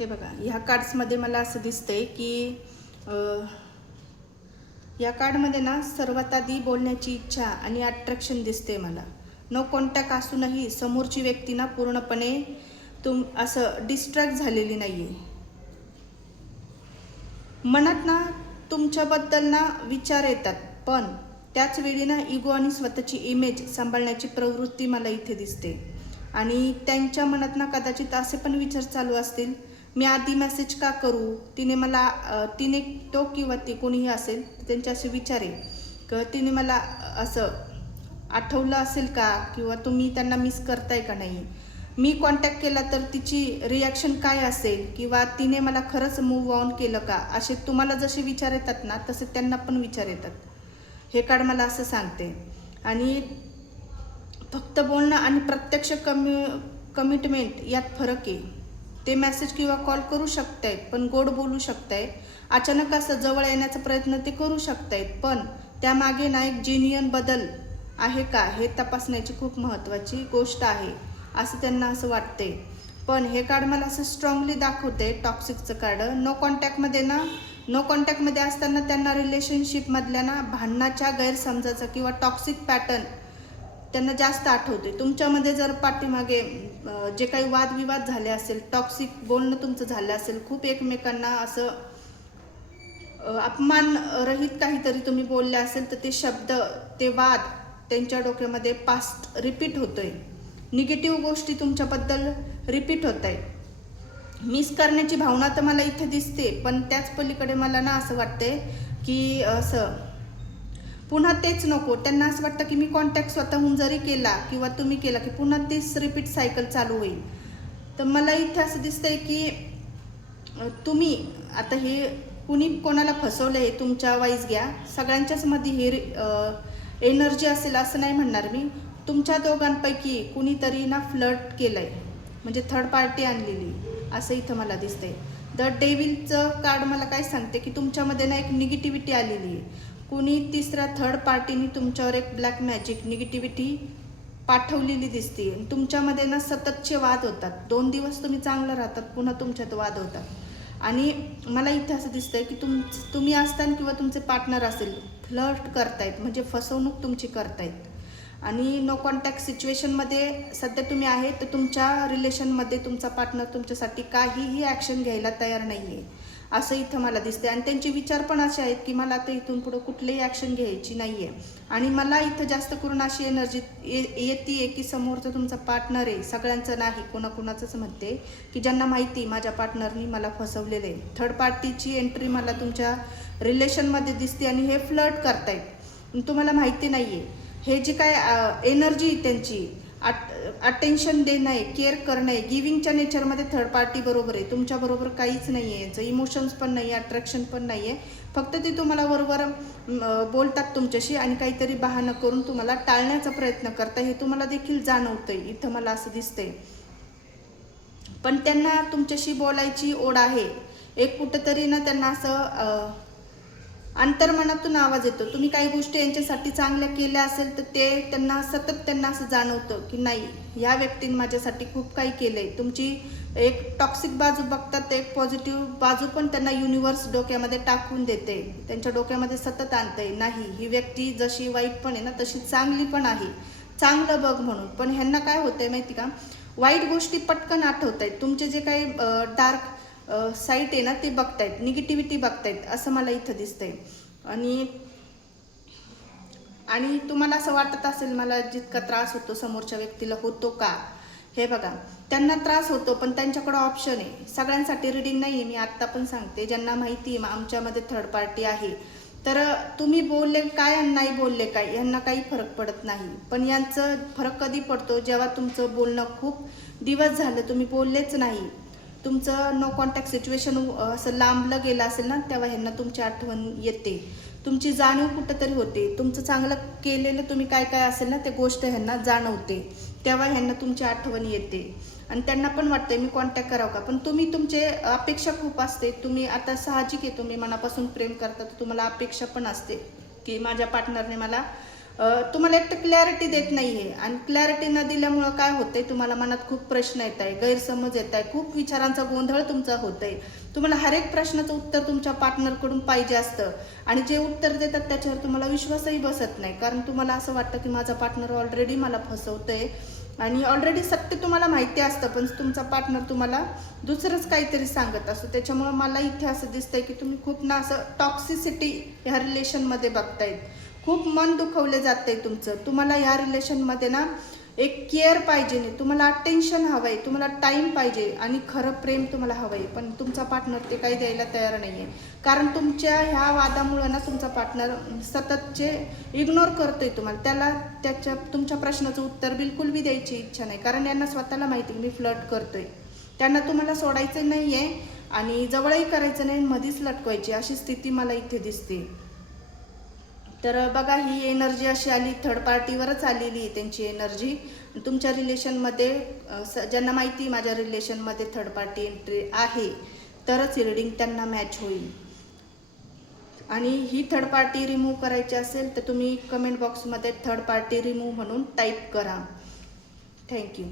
हे बघा, ह्या कार्ड्समध्ये मला असं दिसतंय की या कार्डमध्ये ना सर्वात आधी बोलण्याची इच्छा आणि अट्रॅक्शन दिसते मला. नो कॉन्टॅक्ट असूनही समोरची व्यक्ती ना पूर्णपणे असं डिस्ट्रॅक्ट झालेली नाही आहे. मनात ना तुमच्याबद्दल ना विचार येतात, पण त्याच वेळी ना इगो आणि स्वतःची इमेज सांभाळण्याची प्रवृत्ती मला इथे दिसते. आणि त्यांच्या मनात ना कदाचित असे पण विचार चालू असतील, मी आधी मेसेज का करू, तिने तो किंवा ती कोणीही असेल त्यांचे असे विचार आहे की तिने मला असं आठवलं असेल का, किंवा तुम्ही त्यांना मिस करताय का नाही, मी कॉन्टॅक्ट केला तर तिची रिॲक्शन काय असेल, किंवा तिने मला खरंच मूव्ह ऑन केलं का, असे तुम्हाला जसे विचार येतात ना तसे त्यांना पण विचार येतात. हे कार्ड मला असं सांगते. आणि फक्त बोलणं आणि प्रत्यक्ष कमिटमेंट यात फरक आहे. ते मेसेज किंवा कॉल करू शकतायत, पण गोड बोलू शकतायत, अचानक असं जवळ येण्याचा प्रयत्न ते करू शकतायत, पण त्यामागे ना एक जेन्युइन बदल आहे का हे तपासण्याची खूप महत्त्वाची गोष्ट आहे असं त्यांना असं वाटते. पण हे कार्ड मला असं स्ट्रॉंगली दाखवते, टॉक्सिकचं कार्ड. नो कॉन्टॅक्टमध्ये असताना त्यांना रिलेशनशिपमधल्या ना भांडणाच्या, गैरसमजाचा किंवा टॉक्सिक पॅटर्न त्यांना जास्त आठवते. तुमच्यामध्ये जर पाठीमागे जे काही वादविवाद झाले असेल, टॉक्सिक बोलणं तुमचं झालं असेल, खूप एकमेकांना असं अपमानरहित काहीतरी तुम्ही बोलले असेल, तर ते शब्द, ते वाद त्यांच्या डोक्यामध्ये पास्ट रिपीट होतोय. निगेटिव्ह गोष्टी तुमच्याबद्दल रिपीट होत आहेत. मिस करण्याची भावना तर मला इथे दिसते, पण त्याच पलीकडे मला ना असं वाटते की असं पुन्हा तेच नको. त्यांना असं वाटतं की मी कॉन्टॅक्ट स्वतःहून जरी केला किंवा तुम्ही केला की पुन्हा तीच रिपीट सायकल चालू होईल. तर मला इथे असं दिसतंय की तुम्ही आता हे कुणी कोणाला फसवलं आहे तुमच्या वाईज घ्या, सगळ्यांच्याच मध्ये हे एनर्जी असेल असं नाही म्हणणार मी. तुमच्या दोघांपैकी कुणीतरी ना फ्लर्ट केलंय, म्हणजे थर्ड पार्टी आणलेली असं इथं मला दिसतंय. द डेव्हिलचं कार्ड मला काय सांगते की तुमच्यामध्ये ना एक निगेटिव्हिटी आलेली आहे. कुणी तिसऱ्या थर्ड पार्टीने तुमच्यावर एक ब्लॅक मॅजिक निगेटिव्हिटी पाठवलेली दिसते. तुमच्यामध्ये ना सततचे वाद होतात. 2 दिवस तुम्ही चांगलं राहतात, पुन्हा तुमच्यात वाद होतात. आणि मला इथे असं दिसतंय की तुम्ही असताना किंवा तुमचे पार्टनर असेल फ्लर्ट करतायत, म्हणजे फसवणूक तुमची करतायत. आणि नो कॉन्टॅक्ट सिच्युएशनमध्ये सध्या तुम्ही आहे, तर तुमच्या रिलेशनमध्ये तुमचा पार्टनर तुमच्यासाठी काहीही ॲक्शन घ्यायला तयार नाही आहे असं इथं मला दिसते. आणि त्यांचे विचार पण असे आहेत की मला आता इथून पुढं कुठलीही ॲक्शन घ्यायची नाही आहे. आणि मला इथं जास्त करून अशी एनर्जी येते की समोरचं तुमचा पार्टनर आहे, सगळ्यांचं नाही, कोणाकोणाचंच म्हणते की ज्यांना माहिती माझ्या पार्टनरनी मला फसवलेलं आहे. थर्ड पार्टीची एंट्री मला तुमच्या रिलेशनमध्ये दिसते आणि हे फ्लर्ट करतायत, तुम्हाला माहिती नाही आहे. हे जी काय एनर्जी त्यांची अटेन्शन देणं आहे, केअर करणं आहे, गिविंगच्या नेचरमध्ये थर्ड पार्टी बरोबर आहे, तुमच्याबरोबर काहीच नाही आहे. याचं इमोशन्स पण नाही आहे, अट्रॅक्शन पण नाही आहे. फक्त ते तुम्हाला बरोबर बोलतात तुमच्याशी आणि काहीतरी बहाणं करून तुम्हाला टाळण्याचा प्रयत्न करता, हे तुम्हाला देखील जाणवतंय इथं मला असं दिसतंय. पण त्यांना तुमच्याशी बोलायची ओढ आहे. एक कुठंतरी ना त्यांना असं अंतर्मनातून आवाज येतो. तुम्ही काही गोष्टी यांच्यासाठी चांगल्या केल्या असेल तर ते त्यांना असं जाणवतं की नाही, ह्या व्यक्तीने माझ्यासाठी खूप काही केलंय. तुमची एक टॉक्सिक बाजू बघतात, एक पॉझिटिव्ह बाजू पण त्यांना युनिवर्स डोक्यामध्ये टाकून देते, त्यांच्या डोक्यामध्ये सतत आणतंय, नाही ही व्यक्ती जशी वाईट पण आहे ना तशी चांगली पण आहे, चांगलं बघ म्हणून. पण ह्यांना काय होतंय माहिती का, वाईट गोष्टी पटकन आठवत आहेत, तुमचे जे काही डार्क साईट आहे ना ते बघतायत, निगेटिव्हिटी बघतायत असं मला इथं दिसतंय. आणि तुम्हाला असं वाटत असेल मला जितका त्रास होतो समोरच्या व्यक्तीला होतो का, हे बघा, त्यांना त्रास होतो पण त्यांच्याकडं ऑप्शन आहे. सगळ्यांसाठी रीडिंग नाही आहे, मी आत्ता पण सांगते. ज्यांना माहिती आहे आमच्यामध्ये थर्ड पार्टी आहे, तर तुम्ही बोलले काय आणि नाही बोलले काय यांना काही फरक पडत नाही. पण यांचं फरक कधी पडतो, जेव्हा तुमचं बोलणं खूप दिवस झालं तुम्ही बोललेच नाही, तुमचं नो कॉन्टॅक्ट सिच्युएशन असं लांबलं गेलं असेल ना, तेव्हा ह्यांना तुमची आठवण येते, तुमची जाणीव कुठंतरी होते. तुमचं चांगलं केलेलं तुम्ही काय काय असेल ना ते गोष्ट ह्यांना जाणवते, तेव्हा ह्यांना तुमची आठवण येते. आणि त्यांना पण वाटतंय मी कॉन्टॅक्ट करावं का, पण तुम्ही तुमचे अपेक्षा खूप असते. तुम्ही आता साहजिक आहे, तुम्ही मनापासून प्रेम करता तर तुम्हाला अपेक्षा पण असते की माझ्या पार्टनरने मला तुम्हाला एक तर क्लॅरिटी देत नाही आहे, आणि क्लॅरिटी न दिल्यामुळं काय होतंय, तुम्हाला मनात खूप प्रश्न येत आहे, गैरसमज येत आहे, खूप विचारांचा गोंधळ तुमचा होत आहे. तुम्हाला हर एक प्रश्नाचं उत्तर तुमच्या पार्टनरकडून पाहिजे असतं, आणि जे उत्तर देतात त्याच्यावर तुम्हाला विश्वासही बसत नाही, कारण तुम्हाला असं वाटतं की माझा पार्टनर ऑलरेडी मला फसवतोय, आणि ऑलरेडी सत्य तुम्हाला माहिती असतं, पण तुमचा पार्टनर तुम्हाला दुसरंच काहीतरी सांगत असतो. त्याच्यामुळं मला इथे असं दिसतंय की तुम्ही खूप ना असं टॉक्सिसिटी ह्या रिलेशनमध्ये बघतायत. खूप मन दुखवलं जातंय तुमचं. तुम्हाला ह्या रिलेशनमध्ये ना एक केअर पाहिजे नाही, तुम्हाला अटेन्शन हवं आहे, तुम्हाला टाईम पाहिजे, आणि खरं प्रेम तुम्हाला हवं आहे, पण तुमचा पार्टनर ते काही द्यायला तयार नाही आहे. कारण तुमच्या ह्या वादामुळं ना तुमचा पार्टनर सततचे इग्नोर करतोय तुम्हाला. त्याला तुमच्या प्रश्नाचं उत्तर बिलकुल बी द्यायची इच्छा नाही, कारण यांना स्वतःला माहिती मी फ्लर्ट करतोय. त्यांना तुम्हाला सोडायचं नाही आहे, आणि जवळही करायचं नाही, मधीच लटकवायची अशी स्थिती मला इथे दिसते. तर बघा, ही एनर्जी अशी आली, थर्ड पार्टीवरच आलेली आहे त्यांची एनर्जी. तुमच्या रिलेशनमध्ये ज्यांना माहिती माझ्या रिलेशनमध्ये थर्ड पार्टी एंट्री आहे, तरच रीडिंग त्यांना मॅच होईल. आणि ही थर्ड पार्टी रिमूव्ह करायची असेल तर तुम्ही कमेंट बॉक्समध्ये थर्ड पार्टी रिमूव्ह म्हणून टाईप करा. थँक्यू.